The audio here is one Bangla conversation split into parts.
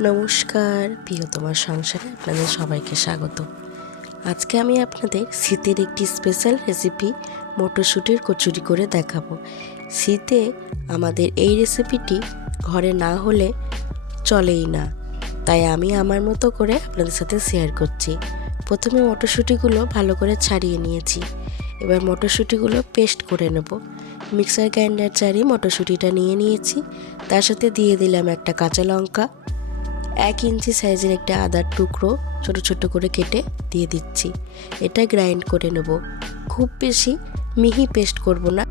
নমস্কার, প্রিয় তোমার সংসারে আপনাদের সবাইকে স্বাগত। আজকে আমি আপনাদের শীতের একটি স্পেশাল রেসিপি মটরশুঁটির কচুরি করে দেখাবো। শীতে আমাদের এই রেসিপিটি ঘরে না হলে চলেই না। তাই আমি আমার মতো করে আপনাদের সাথে শেয়ার করছি। প্রথমে মটরশুঁটিগুলো ভালো করে ছাড়িয়ে নিয়েছি। এবার মটরশুঁটিগুলো পেস্ট করে নেব। মিক্সার গ্রাইন্ডার চারি মটরশুঁটিটা নিয়ে নিয়েছি। তার সাথে দিয়ে দিলাম একটা কাঁচা লঙ্কা। এক ইঞ্চি সাইজের একটা আদার টুকরো ছোট ছোট করে কেটে দিয়ে দিচ্ছি। এটা গ্রাইন্ড করে নেব। খুব বেশি মিহি পেস্ট করব না।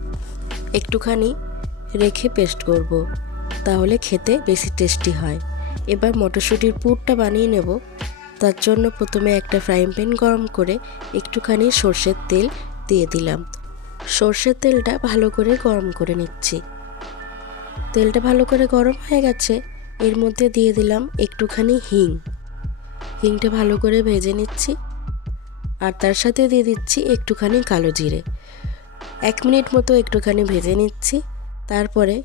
একটুখানি রেখে পেস্ট করব, তাহলে খেতে বেশি টেস্টি হয়। এবার মটরশুঁটির পুরটা বানিয়ে নেব। তার জন্য প্রথমে একটা ফ্রাইং প্যান গরম করে একটুখানি সর্ষের তেল দিয়ে দিলাম। সর্ষের তেলটা ভালো করে গরম করে নিচ্ছি। তেলটা ভালো করে গরম হয়ে গেছে। এর মধ্যে দিয়ে দিলাম একটুখানি হিং। হিংটা ভালো করে ভেজে নিচ্ছি। আর তার সাথে দিয়ে দিচ্ছি একটুখানি কালো জিরে। এক মিনিট মতো একটুখানি ভেজে নিচ্ছি। তারপরে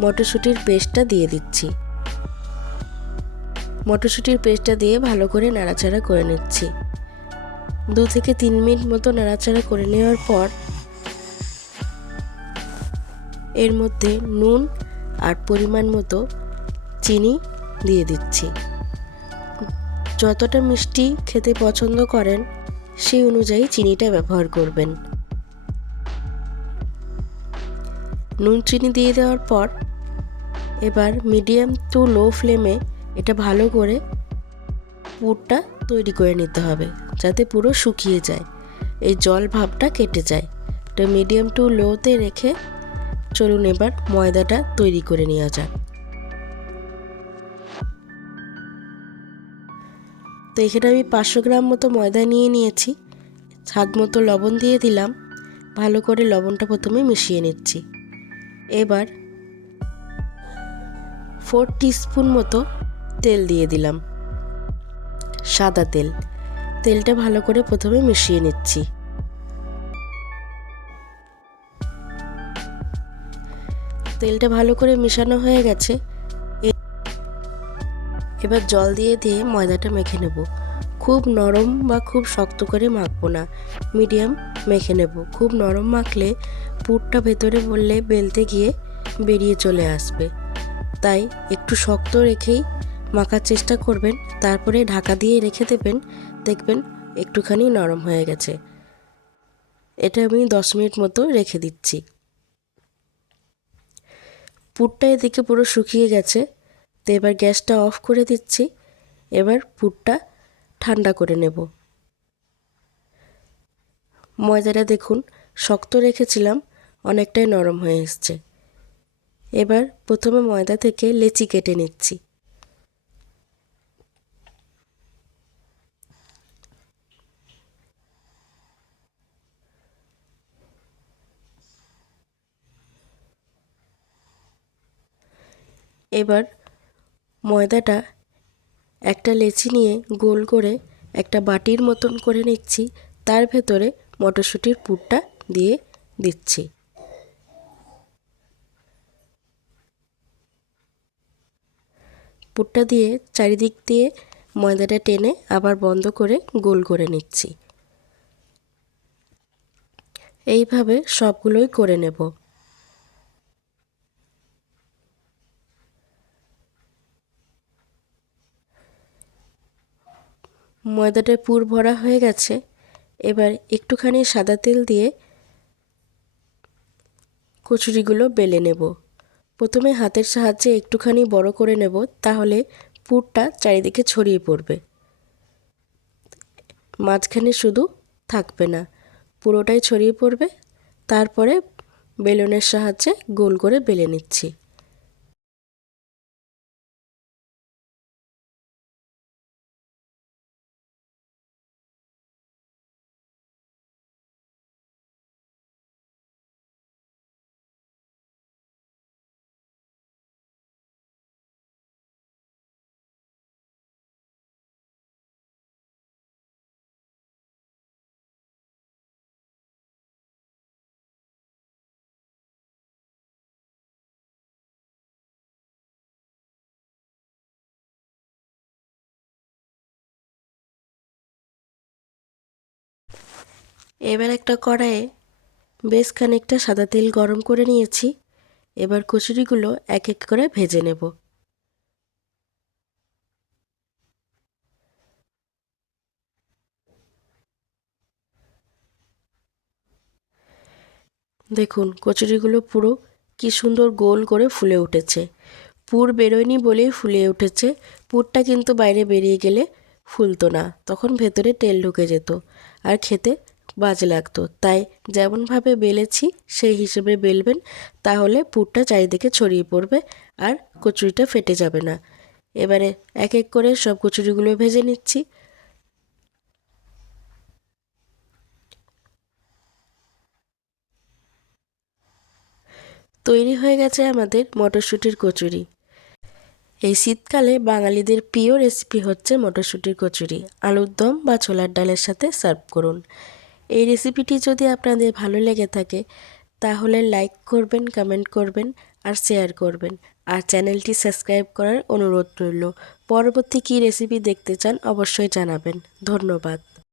মটরশুঁটির পেস্টটা দিয়ে দিচ্ছি। মটরশুঁটির পেস্টটা দিয়ে ভালো করে নাড়াচাড়া করে নিচ্ছি। দু থেকে তিন মিনিট মতো নাড়াচাড়া করে নেওয়ার পর এর মধ্যে নুন আর পরিমাণ মতো চিনি দিয়ে দিচ্ছি। যতটা মিষ্টি খেতে পছন্দ করেন, সেই অনুযায়ী চিনিটা ব্যবহার করবেন। নুন চিনি দিয়ে দেওয়ার পর, এবার মিডিয়াম টু লো ফ্লেমে এটা ভালো করে পুরটা তৈরি করে নিতে হবে, যাতে পুরো শুকিয়ে যায়। এই জল ভাবটা কেটে যায়। এটা মিডিয়াম টু লোতে রেখে চলুন এবার ময়দাটা তৈরি করে নেওয়া যাক। এখানে আমি পাঁচশো গ্রাম মতো ময়দা নিয়ে নিয়েছি। স্বাদ মতো লবণ দিয়ে দিলাম। ভালো করে লবণটা প্রথমে মিশিয়ে নিচ্ছি। এবার ফোর টিস্পুন মতো তেল দিয়ে দিলাম। সাদা তেল। তেলটা ভালো করে প্রথমে মিশিয়ে নিচ্ছি। তেলটা ভালো করে মেশানো হয়ে গেছে। এবার জল দিয়ে দিয়ে ময়দাটা মেখে নেব। খুব নরম বা খুব শক্ত করে মাখবো না। মিডিয়াম মেখে নেব। খুব নরম মাখলে পুরটা ভেতরে বললে বেলতে গিয়ে বেরিয়ে চলে আসবে। তাই একটু শক্ত রেখেই মাখার চেষ্টা করবেন। তারপরে ঢাকা দিয়ে রেখে দেবেন। দেখবেন একটুখানি নরম হয়ে গেছে। এটা আমি দশ মিনিট মতো রেখে দিচ্ছি। পুরটা এদিকে পুরো শুকিয়ে গেছে। তো এবার গ্যাসটা অফ করে দিচ্ছি। এবার পুরটা ঠান্ডা করে নেব। ময়দাটা দেখুন, শক্ত রেখেছিলাম, অনেকটাই নরম হয়ে এসছে। এবার প্রথমে ময়দা থেকে লেচি কেটে নিচ্ছি। এবার ময়দাটা একটা লেচি নিয়ে গোল করে একটা বাটির মতন করে নিচ্ছি। তার ভেতরে মটরশুঁটির পুরটা দিয়ে দিচ্ছি। পুরটা দিয়ে চারিদিক দিয়ে ময়দাটা টেনে আবার বন্ধ করে গোল করে নিচ্ছি। এইভাবে সবগুলোই করে নেব। ময়দাটা পুর ভরা হয়ে গেছে। এবার একটুখানি সাদা তেল দিয়ে কচুরিগুলো বেলে নেব। প্রথমে হাতের সাহায্যে একটুখানি বড় করে নেব, তাহলে পুরটা চারিদিকে ছড়িয়ে পড়বে। মাঝখানে শুধু থাকবে না, পুরোটাই ছড়িয়ে পড়বে। তারপরে বেলুনের সাহায্যে গোল করে বেলে নিচ্ছি। এবার একটা কড়াইয়ে বেশ খানিকটা সাদা তেল গরম করে নিয়েছি। এবার কচুরিগুলো এক এক করে ভেজে নেব। দেখুন, কচুরিগুলো পুরো কি সুন্দর গোল করে ফুলে উঠেছে। পুর বেরোয়নি বলেই ফুলে উঠেছে। পুরটা কিন্তু বাইরে বেরিয়ে গেলে ফুলতো না, তখন ভেতরে তেল ঢুকে যেত। আর খেতে বাজে লাগতো। তাই যেমনভাবে বেলেছি, সেই হিসেবে বেলবেন, তাহলে পুরটা চারিদিকে ছড়িয়ে পড়বে আর কচুরিটা ফেটে যাবে না। এবারে এক এক করে সব কচুরিগুলো ভেজে নিচ্ছি। তৈরি হয়ে গেছে আমাদের মটরশুঁটির কচুরি। এই শীতকালে বাঙালিদের প্রিয় রেসিপি হচ্ছে মটরশুঁটির কচুরি। আলুর দম বা ছোলার ডালের সাথে সার্ভ করুন। এই রেসিপিটি যদি আপনাদের ভালো লেগে থাকে, তাহলে লাইক করবেন কমেন্ট করবেন আর শেয়ার করবেন। আর চ্যানেলটি সাবস্ক্রাইব করার অনুরোধ রইল। পরবর্তী কী রেসিপি দেখতে চান, অবশ্যই জানাবেন। ধন্যবাদ।